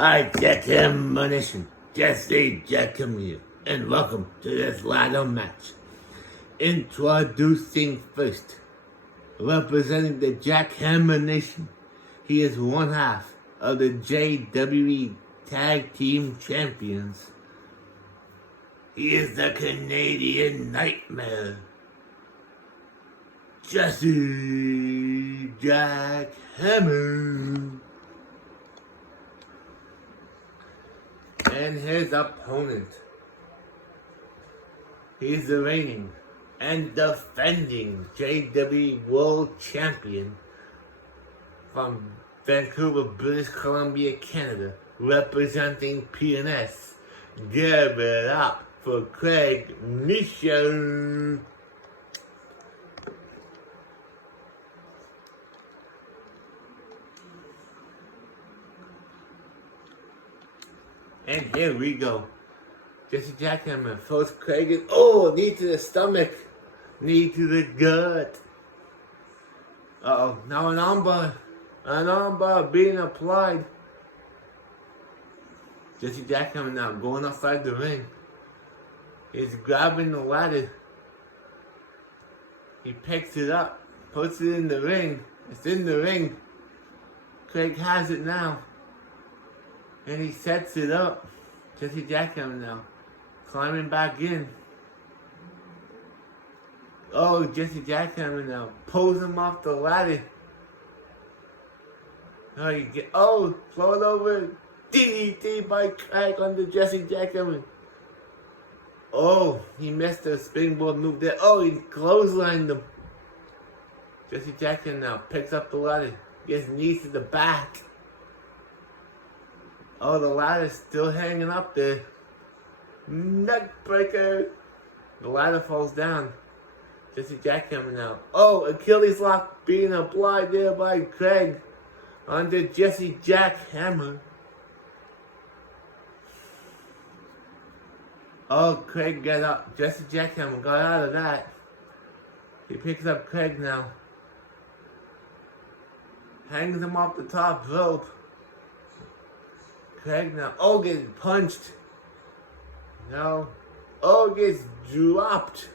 Hi, Jackhammer Nation. Jesse Jackhammer here, and welcome to this ladder match. Introducing first, representing the Jackhammer Nation, he is one half of the JWE Tag Team Champions. He is the Canadian Nightmare, Jesse Jackhammer. And his opponent, he's the reigning and defending JWE World Champion from Vancouver, British Columbia, Canada, representing PNS. Give it up for Craig Nesser. And here we go. Jesse Jackhammer throws Craig in. Oh, knee to the stomach. Knee to the gut. Uh-oh. Now an armbar. An armbar being applied. Jesse Jackhammer now going outside the ring. He's grabbing the ladder. He picks it up. Puts it in the ring. It's in the ring. Craig has it now. And he sets it up. Jesse Jackhammer now. Climbing back in. Oh, Jesse Jackhammer now. Pulls him off the ladder. Float over. DDT by Craig on the Jesse Jackhammer. Oh, he missed the springboard move there. Oh, he clotheslined him. Jesse Jackhammer now picks up the ladder. Gets knees to the back. Oh, the ladder's still hanging up there. Neckbreaker. The ladder falls down. Jesse Jackhammer now. Oh, Achilles lock being applied there by Craig under Jesse Jackhammer. Oh, Craig got up. Jesse Jackhammer got out of that. He picks up Craig now. Hangs him off the top rope. Craig now. Oh, gets punched. No. Oh, gets dropped.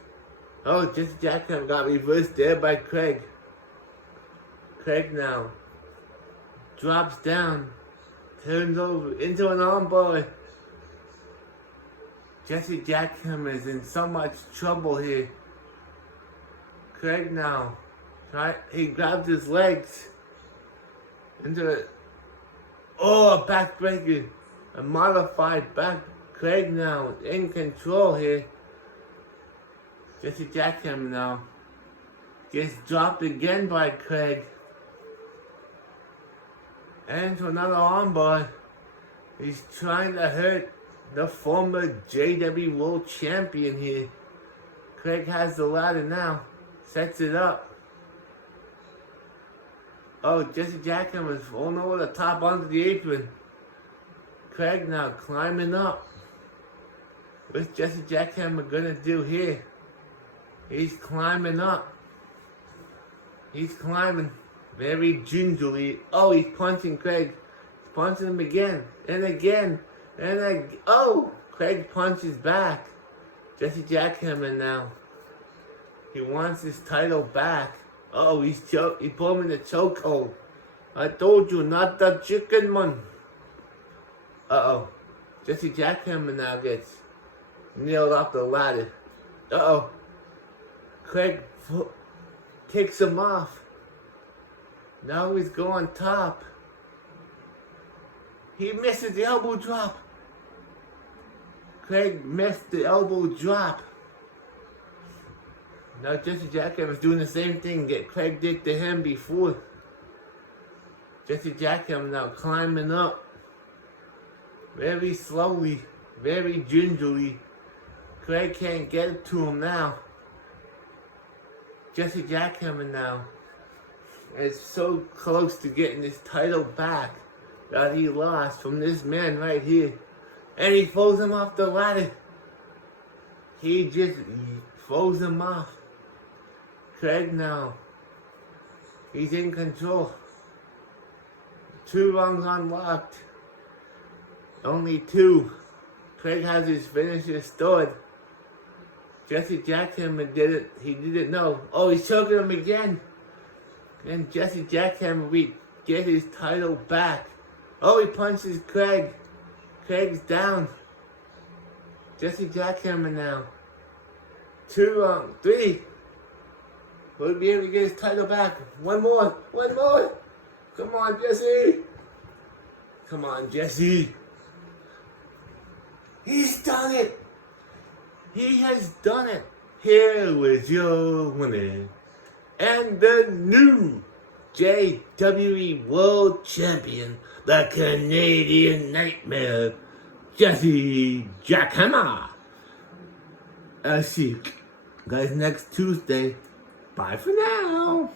Oh, Jesse Jackhammer got reversed there by Craig. Craig now drops down. Turns over into an armbar. Jesse Jackhammer is in so much trouble here. Craig now. He grabs his legs. Into it. Oh, a backbreaker. A modified back. Craig now in control here. Jesse Jackhammer now gets dropped again by Craig. And to another armbar. He's trying to hurt the former JWE World Champion here. Craig has the ladder now. Sets it up. Oh, Jesse Jackhammer is falling over the top onto the apron. Craig now climbing up. What's Jesse Jackhammer gonna do here? He's climbing up. He's climbing very gingerly. Oh, he's punching Craig. He's punching him again and again and again. Oh, Craig punches back. Jesse Jackhammer now. He wants his title back. Oh, he put him in the chokehold. I told you, not the chicken man. Uh-oh. Jesse Jackhammer now gets nailed off the ladder. Uh-oh. Craig kicks him off. Now he's going top. He misses the elbow drop. Craig missed the elbow drop. Now Jesse Jackhammer is doing the same thing that Craig did to him before. Jesse Jackhammer now climbing up. Very slowly, very gingerly. Craig can't get to him now. Jesse Jackhammer now is so close to getting his title back that he lost from this man right here. And he throws him off the ladder. He just throws him off. Craig now. He's in control. 2 rungs unlocked. Only 2. Craig has his finisher stored. Jesse Jackhammer did it. He didn't know. Oh, he's choking him again. And Jesse Jackhammer get his title back. Oh, he punches Craig. Craig's down. Jesse Jackhammer now. 2, 3. Will he be able to get his title back? One more. One more. Come on, Jesse. Come on, Jesse. He's done it. He has done it. Here was your winner. And the new JWE World Champion, the Canadian Nightmare, Jesse Jackhammer. I'll see you guys next Tuesday. Bye for now.